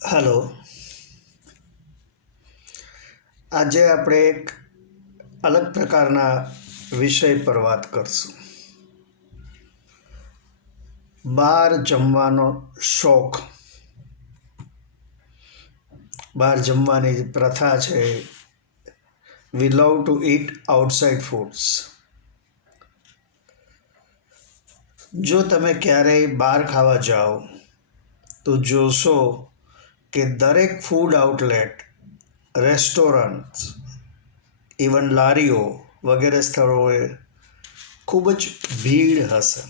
Hello. આજે આપણે એક અલગ પ્રકારના વિષય પર વાત કરશું. બહાર જમવાનો શોખ. બહાર જમવાની જે પ્રથા છે, we love to eat outside foods. જો તમે ક્યારેય બહાર ખાવા જાઓ તો જોશો કે દરેક ફૂડ આઉટલેટ, રેસ્ટોરન્ટ, ઇવન લારીઓ વગેરે સ્થળોએ ખૂબ જ ભીડ હશે.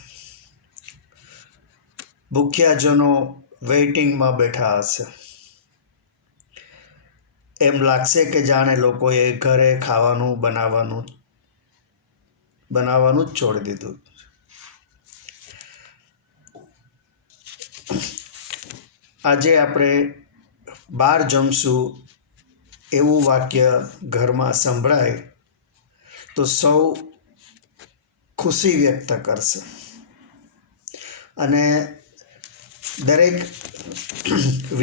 ભૂખ્યાજનો વેઇટિંગમાં બેઠા હશે. એમ લાગશે કે જાણે લોકોએ ઘરે ખાવાનું બનાવવાનું જ છોડી દીધું. આજે આપણે બહાર જમશું એવું વાક્ય ઘરમાં સંભળાય તો સૌ ખુશી વ્યક્ત કરશે અને દરેક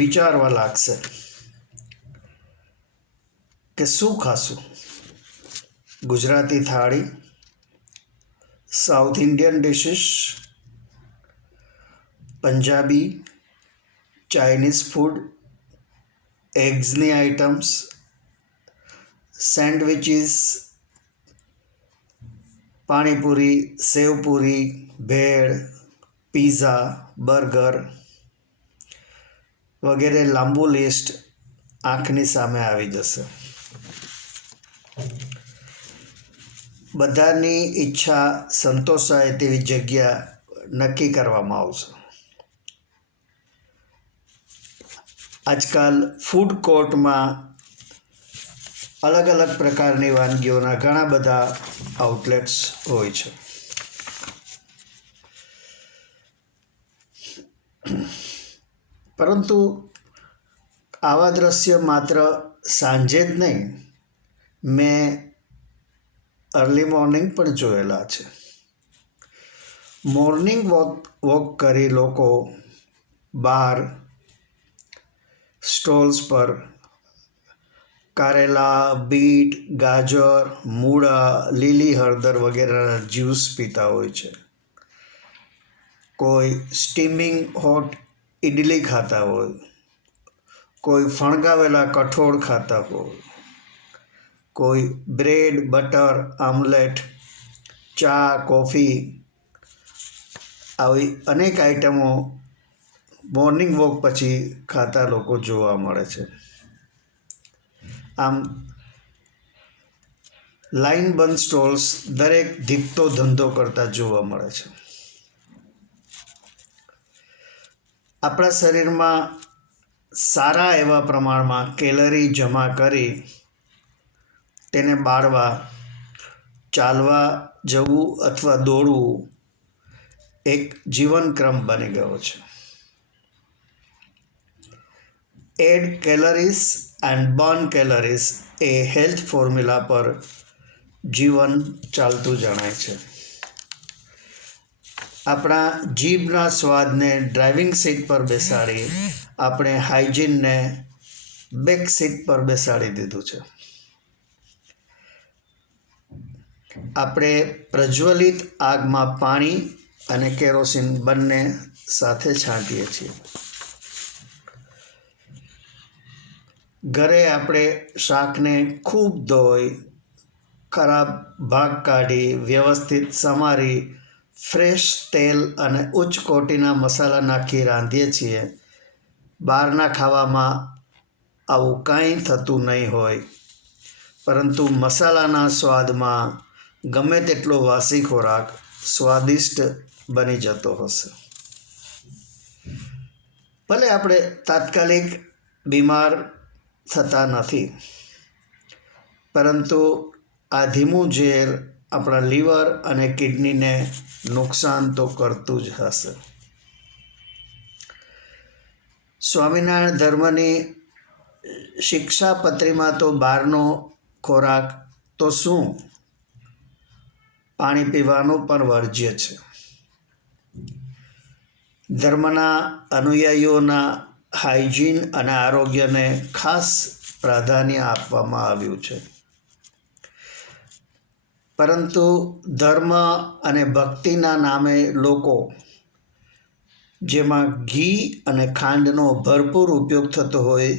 વિચારવા લાગશે કે શું ખાશું. Gujarati thali, South Indian dishes, Punjabi, Chinese food, એગ્સની items, sandwiches, panipuri, sevpuri, bhel, pizza, burger વગેરે લાંબુ લિસ્ટ આંખની સામે આવી જશે. બધાની ઈચ્છા સંતોષાય તેવી જગ્યા નક્કી કરવામાં આવશે. આજકાલ ફૂડ કોર્ટમાં અલગ અલગ પ્રકારની વાનગીઓના ઘણા બધા આઉટલેટ્સ હોય છે. પરંતુ આવા દ્રશ્ય માત્ર સાંજે જ નહીં, મેં અર્લી મોર્નિંગ પણ જોયેલા છે. મોર્નિંગ વોક કરી લોકો બહાર સ્ટોલ્સ પર કારેલા, બીટ, ગાજર, મૂળા, લીલી હળદર વગેરેના જ્યુસ પીતા હોય છે. કોઈ સ્ટીમિંગ હોટ ઇડલી ખાતા હોય, કોઈ ફણગાવેલા કઠોળ ખાતા હોય, કોઈ બ્રેડ, બટર, આમલેટ, ચા, કોફી આવી અનેક આઈટમો મોર્નિંગ વોક પછી ખાતા લોકો જોવા મળે છે. આમ લાઇનબંધ સ્ટોલ્સ દરેક ધીકતો ધંધો કરતા જોવા મળે છે. આપણા શરીરમાં સારા એવા પ્રમાણમાં કેલરી જમા કરી તેને બાળવા ચાલવા જવું અથવા દોડવું એક જીવનક્રમ બની ગયો છે. Add calories and burn calories એ હેલ્થ ફોર્મ્યુલા પર જીવન ચાલતું જણાય છે. આપણા જીભના સ્વાદને ડ્રાઇવિંગ સીટ પર બેસાડી આપણે હાઇજીનને બેક સીટ પર બેસાડી દીધું છે. આપણે પ્રજ્વલિત આગમાં પાણી અને કેરોસીન બંને સાથે છાંટીએ છીએ. ઘરે આપણે શાકને ખૂબ ધોઈ, ખરાબ ભાગ કાઢી, વ્યવસ્થિત સમારી, ફ્રેશ તેલ અને ઉચ્ચ કોટીના મસાલા નાખી રાંધીએ છીએ. બહારના ખાવામાં આવું કાંઈ થતું નહીં હોય, પરંતુ મસાલાના સ્વાદમાં ગમે તેટલો વાસી ખોરાક સ્વાદિષ્ટ બની જતો હશે. ભલે આપણે તાત્કાલિક બીમાર થતા નથી, પરંતુ આ ધીમું ઝેર આપણા લીવર અને કિડનીને નુકસાન તો કરતું જ હશે. સ્વામિનારાયણ ધર્મની શિક્ષાપત્રીમાં તો બહારનો ખોરાક તો શું, પાણી પીવાનું પણ વર્જ્ય છે. ધર્મના અનુયાયીઓના હાઇજીન અને આરોગ્યને ખાસ પ્રાધાન્ય આપવામાં આવ્યું છે. પરંતુ ધર્મ અને ભક્તિના નામે લોકો, જેમાં ઘી અને ખાંડનો ભરપૂર ઉપયોગ થતો હોય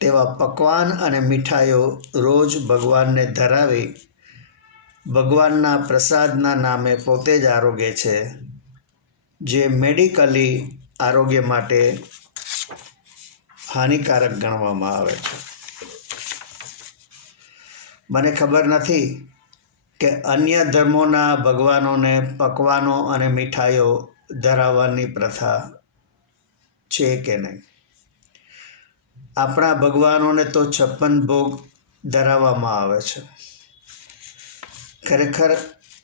તેવા પકવાન અને મીઠાઈઓ રોજ ભગવાનને ધરાવી ભગવાનના પ્રસાદના નામે પોતે જ આરોગે છે, જે મેડિકલી આરોગ્ય માટે હાનિકારક ગણવામાં આવે છે. મને ખબર નથી કે અન્ય ધર્મોના ભગવાનોને પકવાનો અને મીઠાઈઓ ધરાવવાની પ્રથા છે કે નહીં. આપણા ભગવાનોને તો 56 ભોગ ધરાવવામાં આવે છે. ખરેખર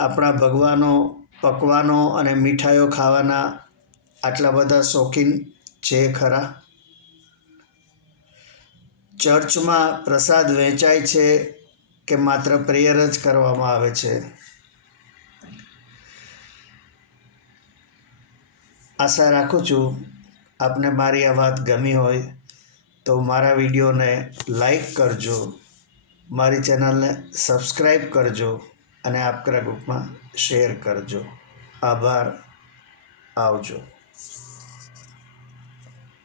આપણા ભગવાનો પકવાનો અને મીઠાઈઓ ખાવાના આટલા બધા શોખીન છે ખરા? ચર્ચમાં પ્રસાદ વહેંચાય છે કે માત્ર પ્રેયર જ કરવામાં આવે છે? આશા રાખું છું આપને મારી આ વાત ગમી હોય તો મારા વિડીયોને લાઈક કરજો, મારી ચેનલને સબસ્ક્રાઈબ કરજો અને આપણા ગ્રુપમાં શેર કરજો. આભાર. આવજો.